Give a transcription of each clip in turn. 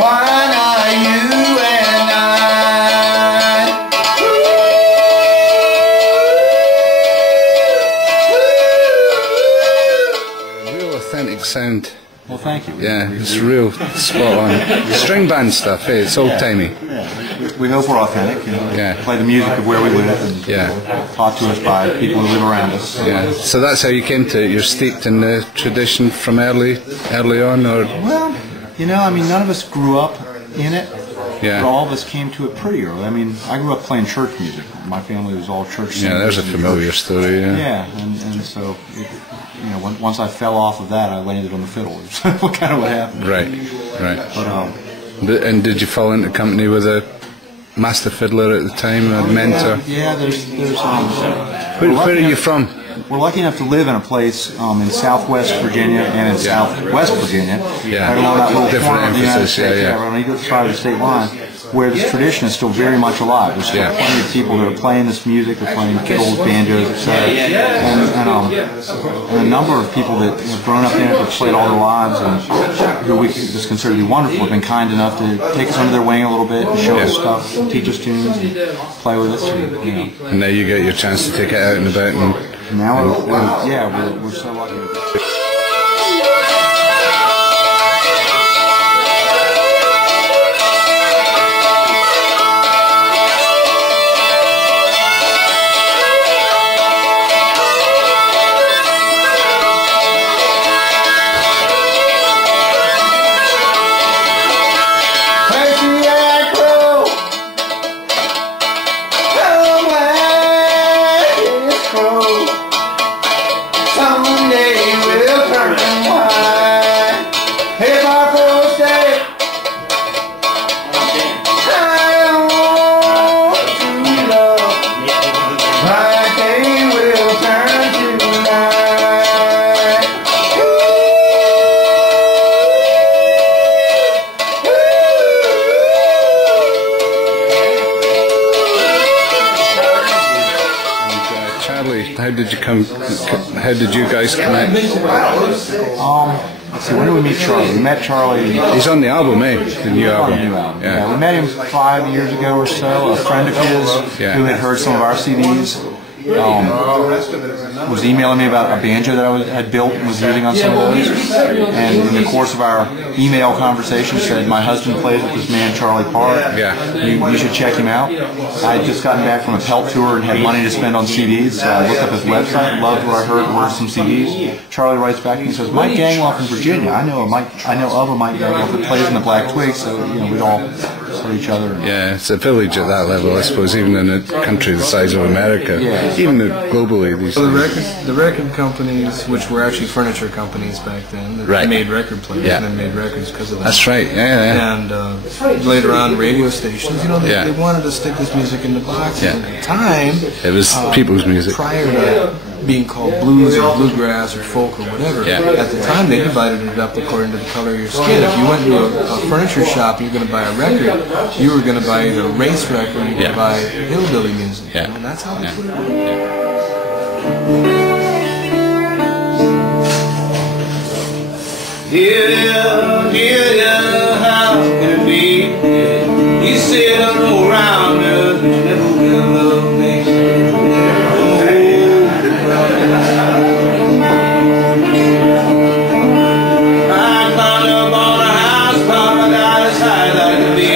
Why not you and I? Real authentic sound. Well, thank you. Yeah, it's real spot on. String band stuff, hey, it's old-timey. Yeah. We hope we're authentic, you know, Yeah. play the music of where we live and taught to us by people who live around us. Yeah. So that's how you came to it. You're steeped in the tradition from early on, or? Well, you know, I mean, none of us grew up in it. Yeah. But all of us came to it pretty early. I mean, I grew up playing church music. My family was all church singers. Yeah, there's a familiar story. Yeah. Yeah, and so, you know, once I fell off of that, I landed on the fiddle. That's kind of what happened. Right, right. But and did you fall into company with a master fiddler at the time, a mentor? Yeah, there's Where are you from? We're lucky enough to live in a place in Southwest Virginia and in Southwest Virginia, Yeah. right along that little Different corner of the United emphasis, States, yeah. right on either side of the state line, where this tradition is still very much alive. There's still plenty of people that are playing this music, they're playing fiddles, banjos, etc. And a number of people that have grown up in it, have played all their lives, and who we just consider to be wonderful, have been kind enough to take us under their wing a little bit and show us stuff, teach us tunes, and play with us. And now you get your chance to take it out and about. And now, we're so lucky. How did you guys connect? Let's see, when did we meet Charlie? We met Charlie. He's on the album, eh? The new album. Yeah, we met him 5 years ago or so. A friend of his who had heard some of our CDs was emailing me about a banjo that I had built and was using on some of those. And in the course of our email conversation, said, "My husband plays with this man Charlie Par. You should check him out." I had just gotten back from a pelt tour and had money to spend on CDs, so I looked up his website, loved what I heard, ordered some CDs. Charlie writes back and he says, "Mike Gangwell from Virginia. I know of a Mike Gangwell that plays in the Black Twig, so we'd all support each other." Yeah, it's a village at that level, I suppose, even in a country the size of America. Even globally, these the record companies, which were actually furniture companies back then, that made record players and made records because of that. That's right. And later on, radio stations, they wanted to stick this music in the box. At the time, it was people's music. Prior to being called blues or bluegrass or folk or whatever, at the time they divided it up according to the color of your skin. If you went to a furniture shop, you were going to buy a record. You were going to buy either a race record or you were going to buy hillbilly music. And that's how they put it on. How can it be? You said I'm no rounder, but you never will love me. I climbed up on a house top, I got as high as I could be.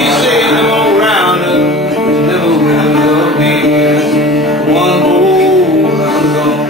You said I'm no rounder, but you never will love me. One more, I'm gone.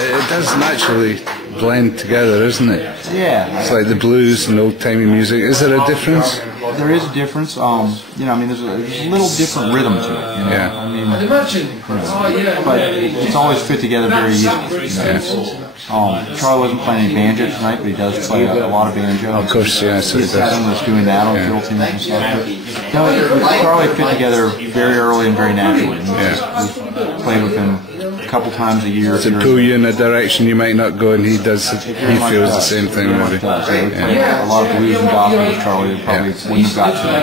it does naturally blend together, isn't it? Yeah. It's like the blues and old-timey music. Is there a difference? There is a difference. You know, I mean, there's a little different rhythm to it. You know? Yeah. I mean, but it's always fit together very easily. Charlie wasn't playing any banjo tonight, but he does play a lot of banjo. Of course, yeah. So His cousin was doing that on fiddle tunes and stuff. But Charlie fit together very early and very naturally. We played with him a couple times a year. To pull you in a direction you might not go, and he does. He feels the same thing. Maybe. A lot of blues and gospel with Charlie probably wouldn't have got to that.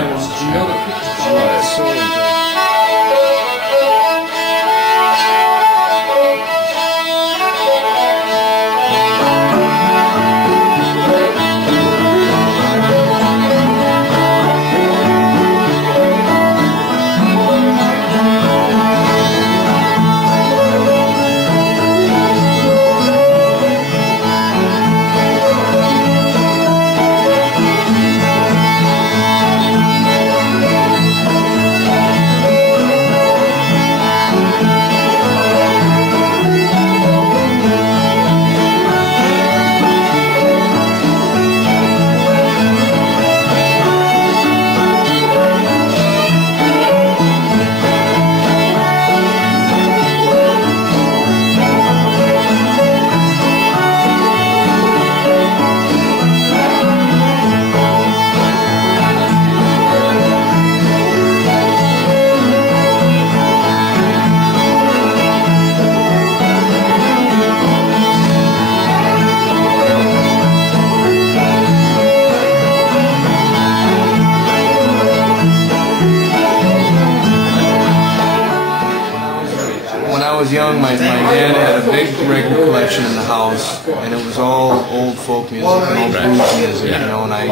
Young, my dad had a big record collection in the house, and it was all old folk music and old blues music, you know, and I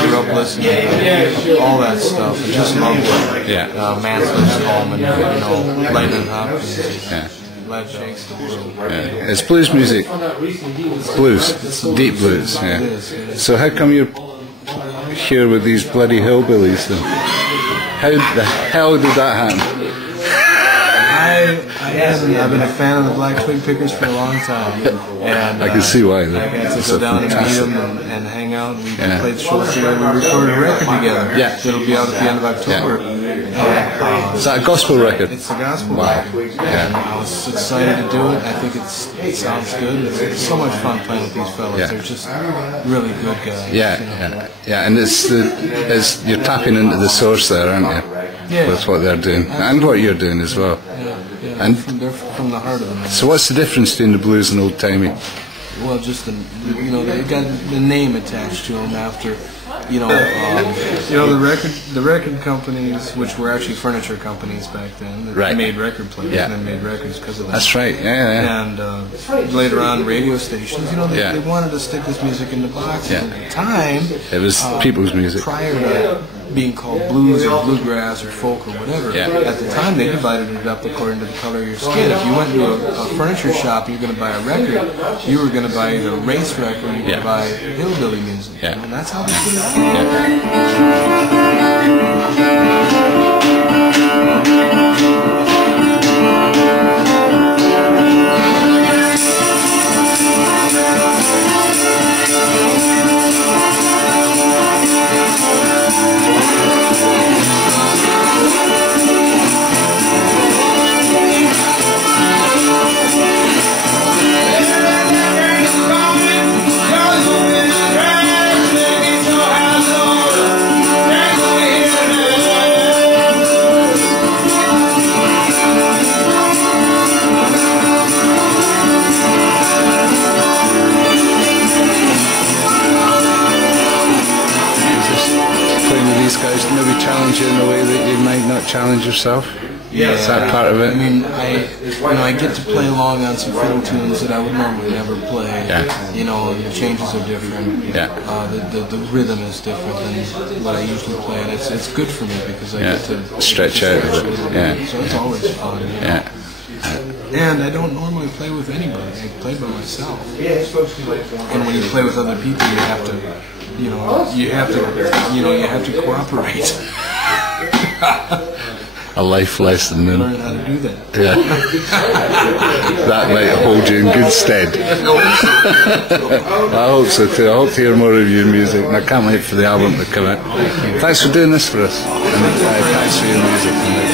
grew up listening to all that stuff, and just loved it. Mansell's Home, and, you know, Lightning Hopkins. Lead Shakes the World. It's blues music. Blues. It's deep blues. Yeah. So how come you're here with these bloody hillbillies then? How the hell did that happen? I've been a fan of the Black Twig Pickers for a long time, and I can see why. I got to go down and meet them and hang out. And we played shows together. We recorded a record together. It'll be out at the end of October. Is that a gospel record? It's a gospel record. And I was excited to do it. I think it sounds good. It's so much fun playing with these fellas. They're just really good guys. Yeah, and it's you're tapping into the source there, aren't you? With what they're doing and what you're doing as well. And they're from the heart of them. So what's the difference between the blues and old timey? Well, just they got the name attached to them after, the record companies, which were actually furniture companies back then, that made record players and made records because of that. That's right. And later on, radio stations, they wanted to stick this music in the boxes. At the time, it was people's music. Prior to being called blues or bluegrass or folk or whatever, at the time they divided it up according to the color of your skin. If you went to a furniture shop and you were going to buy a record, you were going to buy either a race record or you were going to buy hillbilly music. And that's how they put it maybe challenge you in a way that you might not challenge yourself? Is that part of it? I mean, I get to play along on some fiddle tunes that I would normally never play. The changes are different. The rhythm is different than what I usually play, and it's good for me because I get to stretch out. So it's always fun. And I don't normally play with anybody. I play by myself. And when you play with other people, you have to cooperate. a life lesson. And, learn how to do that. Yeah. That might hold you in good stead. I hope so too. I hope to hear more of your music, and I can't wait for the album to come out. Thanks for doing this for us, and thanks for your music.